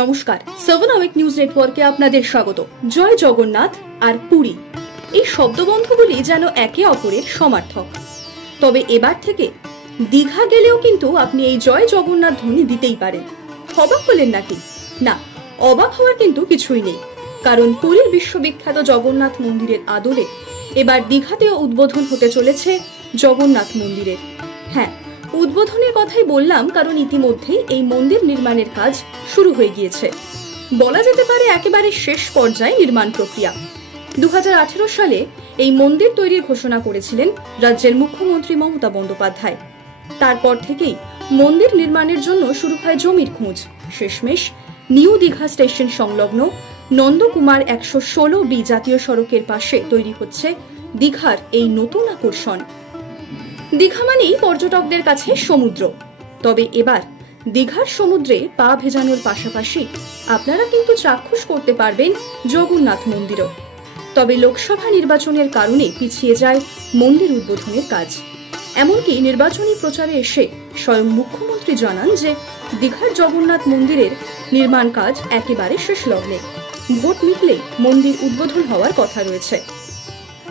নমস্কার, 7 hour news নেটওয়ার্কে আপনাদের স্বাগত। জয় জগন্নাথ আর পুরী, এই শব্দবন্ধগুলি যেন একে অপরের সমার্থক। তবে এবার থেকে দীঘা গেলেও কিন্তু আপনি এই জয় জগন্নাথ ধ্বনি দিতেই পারেন। অবাক হলেন নাকি? না, অবাক হওয়ার কিন্তু কিছুই নেই, কারণ পুরীর বিশ্ববিখ্যাত জগন্নাথ মন্দিরের আদলে এবার দীঘাতেও উদ্বোধন হতে চলেছে জগন্নাথ মন্দিরের। হ্যাঁ, উদ্বোধনের কথাই বললাম, কারণ ইতিমধ্যেই এই মন্দির নির্মাণের কাজ শুরু হয়ে গিয়েছে। বলা যেতে পারে একেবারে শেষ পর্যায়ে নির্মাণ প্রক্রিয়া। 2018 সালে এই মন্দির তৈরির ঘোষণা করেছিলেন রাজ্যের মুখ্যমন্ত্রী মমতা বন্দ্যোপাধ্যায়। তারপর থেকেই মন্দির নির্মাণের জন্য শুরু হয় জমির খোঁজ। শেষমেশ নিউ দীঘা স্টেশন সংলগ্ন নন্দকুমার 116B জাতীয় সড়কের পাশে তৈরি হচ্ছে দীঘার এই নতুন আকর্ষণ। দীঘা মানেই পর্যটকদের কাছে সমুদ্র, তবে এবার দীঘার সমুদ্রে পা ভেজানোর পাশাপাশি আপনারা কিন্তু চাক্ষুষ করতে পারবেন জগন্নাথ মন্দিরও। তবে লোকসভা নির্বাচনের কারণে পিছিয়ে যায় মন্দির উদ্বোধনের কাজ। এমনকি নির্বাচনী প্রচারে এসে স্বয়ং মুখ্যমন্ত্রী জানান যে দীঘার জগন্নাথ মন্দিরের নির্মাণ কাজ একেবারে শেষ লগ্নে, ভোট মিটলেই মন্দির উদ্বোধন হওয়ার কথা রয়েছে।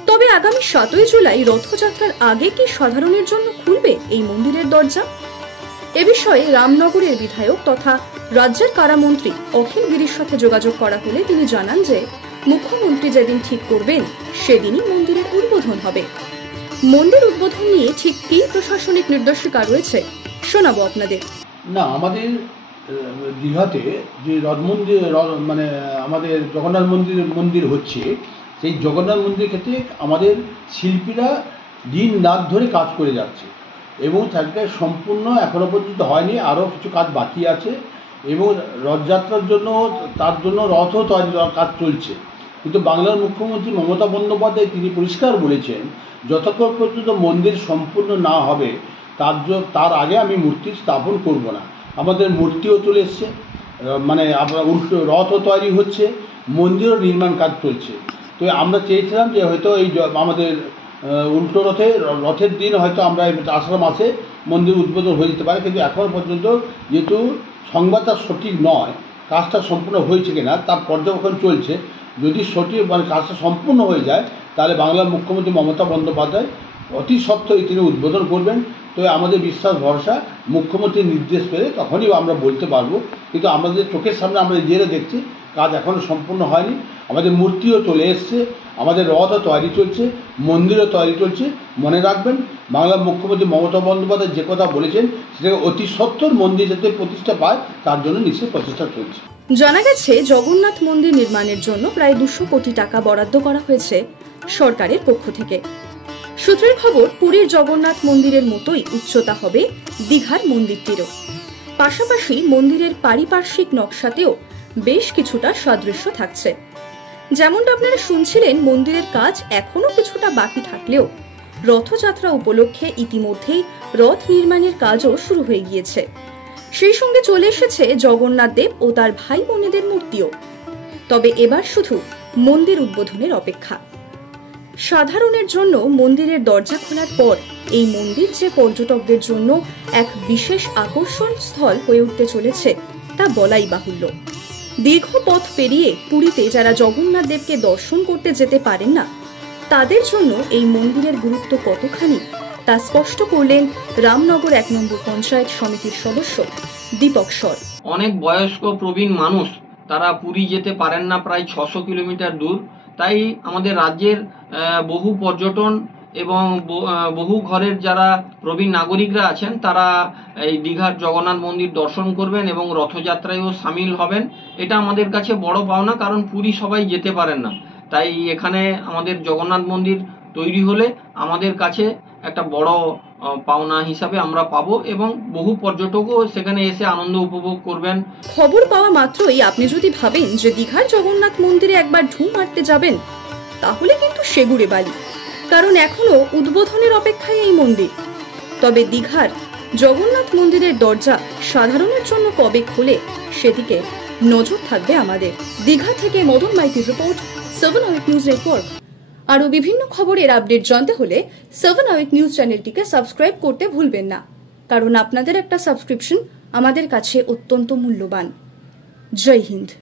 তবে আগামী 7ই জুলাই রথযাত্রার আগে কি সাধারণের জন্য খুলবে এই মন্দিরের দরজা? এ বিষয়ে রামনগরের বিধায়ক তথা রাজ্যের কারামন্ত্রী অখিল গিরির সাথে যোগাযোগ করা হলে তিনি জানান যে মুখ্যমন্ত্রী যেদিন ঠিক করবেন সেদিনই মন্দিরের উদ্বোধন হবে। মন্দির উদ্বোধন নিয়ে ঠিক কি প্রশাসনিক নির্দেশিকা রয়েছে শোনাবো আপনাদের। না, আমাদের দীঘাতে যে রথ মন্দির, মানে আমাদের জগন্নাথ মন্দির হচ্ছে, সেই জগন্নাথ মন্দিরের ক্ষেত্রে আমাদের শিল্পীরা দিন রাত ধরে কাজ করে যাচ্ছে এবং তাকে সম্পূর্ণ এখনো পর্যন্ত হয়নি, আরও কিছু কাজ বাকি আছে এবং রথযাত্রার জন্য তার জন্য রথও তৈরির কাজ চলছে। কিন্তু বাংলার মুখ্যমন্ত্রী মমতা বন্দ্যোপাধ্যায় তিনি পরিষ্কার বলেছেন, যতক্ষণ পর্যন্ত মন্দির সম্পূর্ণ না হবে তার আগে আমি মূর্তি স্থাপন করব না। আমাদের মূর্তিও চলে এসছে, মানে আপনার উল্টো রথও তৈরি হচ্ছে, মন্দিরও নির্মাণ কাজ চলছে। তো আমরা চেয়েছিলাম যে হয়তো এই আমাদের উল্টো রথের দিন হয়তো আমরা আষাঢ় মাসে মন্দির উদ্বোধন হয়ে যেতে পারে, কিন্তু এখনও পর্যন্ত যেহেতু সংবাদটা সঠিক নয়, কাজটা সম্পূর্ণ হয়েছে কিনা তার পর্যবেক্ষণ চলছে। যদি সঠিক মানে কাজটা সম্পূর্ণ হয়ে যায় তাহলে বাংলার মুখ্যমন্ত্রী মমতা বন্দ্যোপাধ্যায় অতি সত্ত্বই তিনি উদ্বোধন করবেন। তো আমাদের বিশ্বাস ভরসা মুখ্যমন্ত্রীর নির্দেশ পেলে তখনই আমরা বলতে পারবো। কিন্তু আমাদের চোখের সামনে আমরা নিজেরা দেখছি কাজ এখনও সম্পূর্ণ হয়নি। আমাদের মূর্তিও চলে এসছে, আমাদের রথও তৈরি চলছে, মন্দিরও তৈরি চলছে। মনে রাখবেন, বাংলার মুখ্যমন্ত্রী মমতা বন্দ্যোপাধ্যায় যে কথা বলেছেন সেটাকে অতি সত্বর মন্দির যাতে প্রতিষ্ঠা পায় তার জন্য নিশ্চয়ই প্রচেষ্টা চলছে। জানা গেছে জগন্নাথ মন্দির নির্মাণের জন্য প্রায় 200 কোটি টাকা বরাদ্দ করা হয়েছে সরকারের পক্ষ থেকে। সূত্রের খবর, পুরীর জগন্নাথ মন্দিরের মতোই উচ্চতা হবে দীঘার মন্দিরটিরও। পাশাপাশি মন্দিরের পারিপার্শ্বিক নকশাতেও বেশ কিছুটা সাদৃশ্য থাকছে। যেমনটা আপনারা শুনছিলেন, মন্দিরের কাজ এখনো কিছুটা বাকি থাকলেও রথযাত্রা উপলক্ষে ইতিমধ্যেই রথ নির্মাণের কাজও শুরু হয়ে গিয়েছে। সেই সঙ্গে চলে এসেছে জগন্নাথ দেব ও তার ভাই বোনেদের মূর্তিও। তবে এবার শুধু মন্দির উদ্বোধনের অপেক্ষা। সাধারণের জন্য মন্দিরের দরজা খোলার পর এই মন্দির যে পর্যটকদের জন্য এক বিশেষ আকর্ষণ স্থল হয়ে উঠতে চলেছে তা বলাই বাহুল্য। দীর্ঘ পথ পেরিয়ে পুরীতে যারা জগন্নাথ দেবকে দর্শন করতে যেতে পারেন না, তাদের জন্য এই মন্দিরের গুরুত্ব কতখানি তা স্পষ্ট করলেন রামনগর 1 নম্বর পঞ্চায়েত সমিতির সদস্য দীপক সর। অনেক বয়স্ক প্রবীণ মানুষ তারা পুরী যেতে পারেন না, প্রায় 600 কিলোমিটার দূর। তাই আমাদের রাজ্যের বহু পর্যটন এবং বহু ঘরের যারা প্রবীণ নাগরিকরা আছেন তারা এই দীঘার জগন্নাথ মন্দির দর্শন করবেন এবং রথযাত্রায়ও সামিল হবেন। এটা আমাদের কাছে বড় পাওনা, কারণ পুরী সবাই যেতে পারেন না। তাই এখানে আমাদের জগন্নাথ মন্দির তৈরি হলে আমাদের কাছে একটা বড় পাওনা হিসাবে আমরা পাবো এবং বহু পর্যটকও সেখানে এসে আনন্দ উপভোগ করবেন। খবর পাওয়া মাত্রই আপনি যদি ভাবেন যে দীঘার জগন্নাথ মন্দিরে একবার ঢু মারতে যাবেন, তাহলে কিন্তু সেগুড়ে বালি, কারণ এখনো উদ্বোধনের অপেক্ষায় এই মন্দির। তবে দীঘার জগন্নাথ মন্দিরের দরজা সাধারণের জন্য কবে খোলে সেদিকে নজর থাকবে আমাদের। দীঘা থেকে মদন মাইতির রিপোর্ট, 7 আওয়ার নিউজ নেটওয়ার্ক। আরো বিভিন্ন খবরের আপডেট জানতে হলে 7 আওয়ার নিউজ চ্যানেলটিকে সাবস্ক্রাইব করতে ভুলবেন না, কারণ আপনাদের একটা সাবস্ক্রিপশন আমাদের কাছে অত্যন্ত মূল্যবান। জয় হিন্দ।